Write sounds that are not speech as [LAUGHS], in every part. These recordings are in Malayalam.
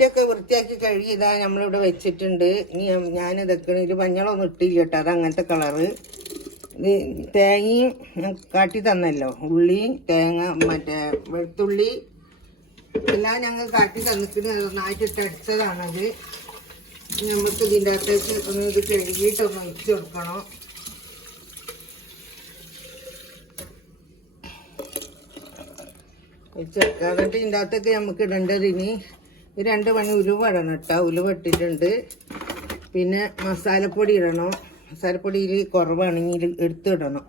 ചട്ടിയൊക്കെ വൃത്തിയാക്കി കഴുകി ഇതാ നമ്മളിവിടെ വെച്ചിട്ടുണ്ട്. ഇനി ഞാൻ- ഇതൊക്കെ ഇത് മഞ്ഞളൊന്നും ഇട്ടില്ല കേട്ടോ. അത് അങ്ങനത്തെ കളറ്. ഇത് തേങ്ങയും കാട്ടി തന്നല്ലോ. ഉള്ളി തേങ്ങ മറ്റേ വെളുത്തുള്ളി. എല്ലാം ഞങ്ങൾ കാട്ടി തന്നിട്ട് നന്നായിട്ട് ഇട്ടടിച്ചതാണത് നമുക്ക് ഇതിന്റെ അകത്തേക്ക് ഒന്ന് ഇത് കഴുകിയിട്ടൊന്ന് ഒഴിച്ച് കൊടുക്കണം. ഒഴിച്ചെടുക്കുക എന്നിട്ട് ഇതിന്റെ അകത്തേക്ക് നമുക്ക് ഇടേണ്ടത് ഇനി രണ്ട് മണി ഉലുവ ഇടണം കേട്ടോ. ഉലുവ ഇട്ടിട്ടുണ്ട്. പിന്നെ മസാലപ്പൊടി ഇടണം. മസാലപ്പൊടിയിൽ കുറവാണെങ്കിൽ എടുത്തിടണം.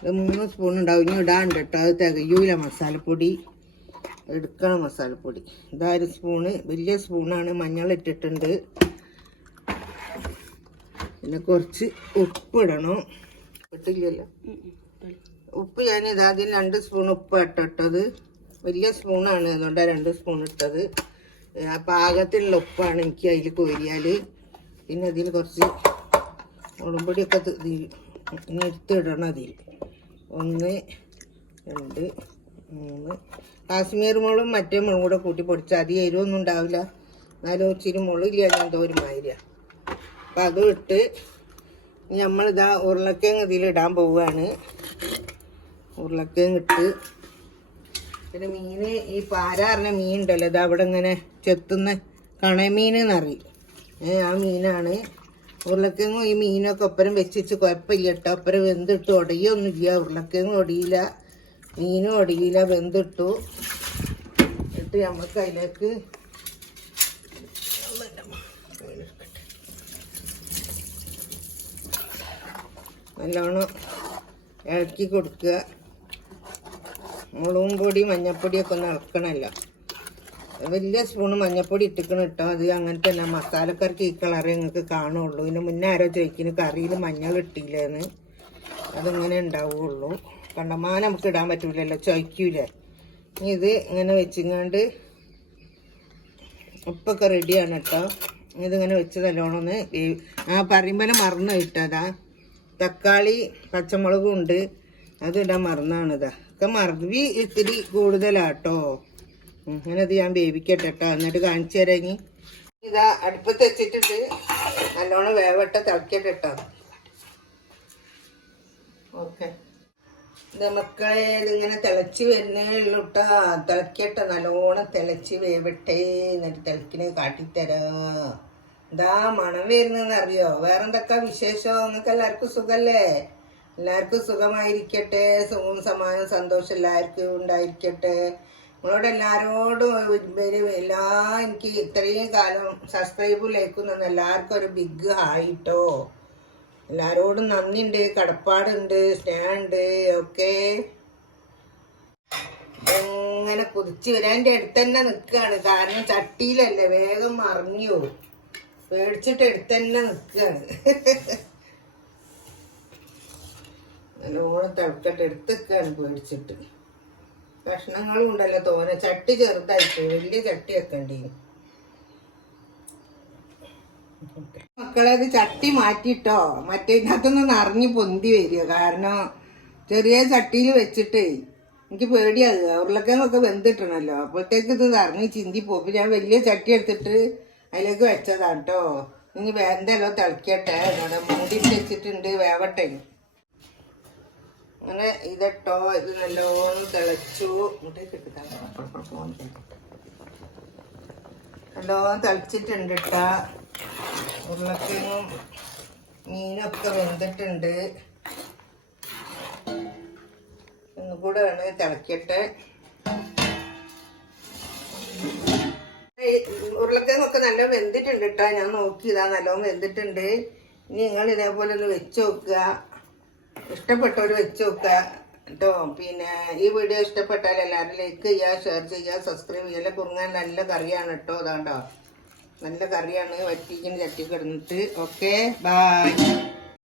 ഇത് മൂന്ന് സ്പൂൺ ഉണ്ടാവും. ഇനി ഇടാണ്ട് കേട്ടോ. അത് തികയൂല മസാലപ്പൊടി. എടുക്കണം മസാലപ്പൊടി. ഇതാ ഒരു സ്പൂണ് വലിയ സ്പൂണാണ് മഞ്ഞൾ ഇട്ടിട്ടുണ്ട്. പിന്നെ കുറച്ച് ഉപ്പ് ഇടണം. ഇട്ടില്ലല്ലോ. ഉപ്പ് ഞാൻ ഇതാദ്യം രണ്ട് സ്പൂൺ ഉപ്പ് ഇട്ടിട്ടത് വലിയ സ്പൂണാണ് അതുകൊണ്ടാണ് രണ്ട് സ്പൂൺ ഇട്ടത്. ആ പാകത്തിലുള്ള ഉപ്പാണ് എനിക്ക് അതിൽ കോരിയാൽ പിന്നെ അതിൽ കുറച്ച് ഉളുമ്പൊടിയൊക്കെ ഇതിൽ ഇനി എടുത്തിടണം അതിൽ ഒന്ന് രണ്ട് മൂന്ന്. കാശ്മീർ മുളും മറ്റേ മുളും കൂടെ കൂട്ടി പൊടിച്ചാൽ അധികം എരിവൊന്നും ഉണ്ടാവില്ല. എന്നാലും ഇച്ചിരി മുളില്ല എന്തോ ഒരു മാതിരിയാണ് അപ്പം അതും ഇട്ട് നമ്മളിതാ ഉരുളക്കിഴങ്ങ് ഇതിലിടാൻ പോവുകയാണ് ഉരുളക്കിഴങ്ങ് ഇട്ട് പിന്നെ മീന് ഈ പാര പറഞ്ഞ മീൻ ഉണ്ടല്ലോ ഇത് അവിടെ ഇങ്ങനെ ചെത്തുന്ന കണമീൻ എന്നറിയും ഏ ആ മീനാണ്. ഉരുളക്കിഴങ്ങും ഈ മീനൊക്കെ ഒപ്പരം വെച്ചിച്ച് കുഴപ്പമില്ല കേട്ടോ ഒപ്പരം വെന്തിട്ട് ഉടയൊന്നുമില്ല ഉരുളക്കിഴങ്ങും ഒടിയില്ല മീനും ഒടിയില്ല വെന്തിട്ടു. എന്നിട്ട് നമുക്ക് അതിലേക്ക് നല്ലോണം ഇളക്കി കൊടുക്കുക. മുളകും പൊടി മഞ്ഞപ്പൊടിയൊക്കെ ഒന്ന് ഇളക്കണമല്ലോ വലിയ സ്പൂണ് മഞ്ഞപ്പൊടി ഇട്ടിക്കണം കേട്ടോ. അത് അങ്ങനെ തന്നെ മസാലക്കറിക്ക് ഈ കളറേ നിങ്ങൾക്ക് കാണുള്ളൂ. ഇതിന് മുന്നേ ആരോ ചോദിക്കുന്നു കറിയിൽ മഞ്ഞൾ ഇട്ടില്ലെന്ന്. അതിങ്ങനെ ഉണ്ടാവുള്ളൂ. കണ്ടമാനം നമുക്ക് ഇടാൻ പറ്റൂലല്ലോ ചോയ്ക്കൂല. ഇത് ഇങ്ങനെ വെച്ചിങ്ങാണ്ട് ഉപ്പൊക്കെ റെഡിയാണ് കേട്ടോ. ഇതിങ്ങനെ വെച്ച് ഒന്ന് ആ പറയുമ്പോൾ മറന്നു ഇട്ടതാ തക്കാളി പച്ചമുളകും ഉണ്ട്. അത് ഇടാൻ മറന്നാണിതാ. ഒക്കെ മറവി ഇത്തിരി കൂടുതലാട്ടോ. അങ്ങനെ അത് ഞാൻ വേവിക്കട്ടെ കേട്ടോ എന്നിട്ട് കാണിച്ചു തരാം ഇനി. ഇതാ അടുപ്പത്ത് വെച്ചിട്ടുണ്ട്. നല്ലോണം വേവട്ട തിളക്കട്ടെ കേട്ടോ ഓക്കെ. മക്കളെ ഇതിങ്ങനെ തിളച്ച് വരുന്നേ ഉള്ളൂ കേട്ടോ തിളക്കട്ടെ നല്ലോണം തിളച്ച് വേവട്ടെ. എന്നിട്ട് തിളക്കിനെ കാട്ടിത്തരാ ഇതാ മണം വരുന്നതെന്നറിയോ വേറെന്തൊക്കെ വിശേഷം? നിങ്ങൾക്ക് എല്ലാവർക്കും സുഖല്ലേ? എല്ലാവർക്കും സുഖമായിരിക്കട്ടെ. സുഖം സമാനം സന്തോഷം എല്ലാവർക്കും ഉണ്ടായിരിക്കട്ടെ. നിങ്ങളോട് എല്ലാവരോടും വരും എല്ലാ എനിക്ക് ഇത്രയും കാലം സബ്സ്ക്രൈബ് ലൈക്കുന്ന എല്ലാവർക്കും ഒരു ബിഗ് ആയിട്ടോ ഹായിട്ടോ നന്ദി നന്ദിയുണ്ട് കടപ്പാടുണ്ട് സ്നേഹമുണ്ട് ഒക്കെ എങ്ങനെ കുതിച്ച് വരാന്റെ അടുത്ത് തന്നെ നിൽക്കുകയാണ്. കാരണം ചട്ടിയിലല്ലേ വേഗം മറിഞ്ഞു. പേടിച്ചിട്ട് എടുത്ത് തന്നെ നിൽക്കുകയാണ്. [LAUGHS] നല്ലോണം തിളക്കട്ടെ എടുത്തൊക്കെയാണ് പേടിച്ചിട്ട്. കഷ്ണങ്ങളും ഉണ്ടല്ലോ തോനെ ചട്ടി ചെറുതായിട്ട് വലിയ ചട്ടി വെക്കേണ്ടി? മക്കളെ ഇത് ചട്ടി മാറ്റിട്ടോ? മറ്റേ ഇതിനകത്തുനിന്ന് നിറഞ്ഞ് പൊന്തി വരിക. കാരണം ചെറിയ ചട്ടിയിൽ വെച്ചിട്ടേ എനിക്ക് പേടിയാകുക. ഉരുളക്കിഴങ്ങൊക്കെ വെന്തിട്ടണല്ലോ. അപ്പോഴത്തേക്ക് ഇത് നിറഞ്ഞ് ചിന്തി പോകും. ഞാൻ വലിയ ചട്ടി എടുത്തിട്ട് അതിലേക്ക് വെച്ചതാണ് കേട്ടോ ഇനി വേന്തല്ലോ തിളക്കട്ടെ. മൂടി വെച്ചിട്ടുണ്ട് വേവട്ടെ. അങ്ങനെ ഇതിട്ടോ ഇത് നല്ലോണം തിളച്ചു. നല്ലോണം തിളച്ചിട്ടുണ്ട് ഇട്ട ഉരുളക്കിഴങ്ങും മീനൊക്കെ വെന്തിട്ടുണ്ട്. ഒന്നുകൂടെ വേണമെങ്കിൽ തിളക്കട്ടെ. ഉരുളക്കിഴങ്ങൊക്കെ നല്ല വെന്തിട്ടുണ്ട് കേട്ടോ ഞാൻ നോക്കിയതാ നല്ലോണം വെന്തിട്ടുണ്ട്. ഇനി നിങ്ങൾ ഇതേപോലെ ഒന്ന് വെച്ച് നോക്കുക. ഇഷ്ടപ്പെട്ടവർ വെച്ച് നോക്കുക കേട്ടോ പിന്നെ ഈ വീഡിയോ ഇഷ്ടപ്പെട്ടാൽ എല്ലാവരും ലൈക്ക് ചെയ്യുക ഷെയർ ചെയ്യുക സബ്സ്ക്രൈബ് ചെയ്യുക. കുറുങ്ങാൻ നല്ല കറിയാണ് കേട്ടോ അതാണ്ടോ? നല്ല കറിയാണ് വറ്റിക്കിന് ചട്ടിക്കിടന്നിട്ട് ഓക്കെ ബൈ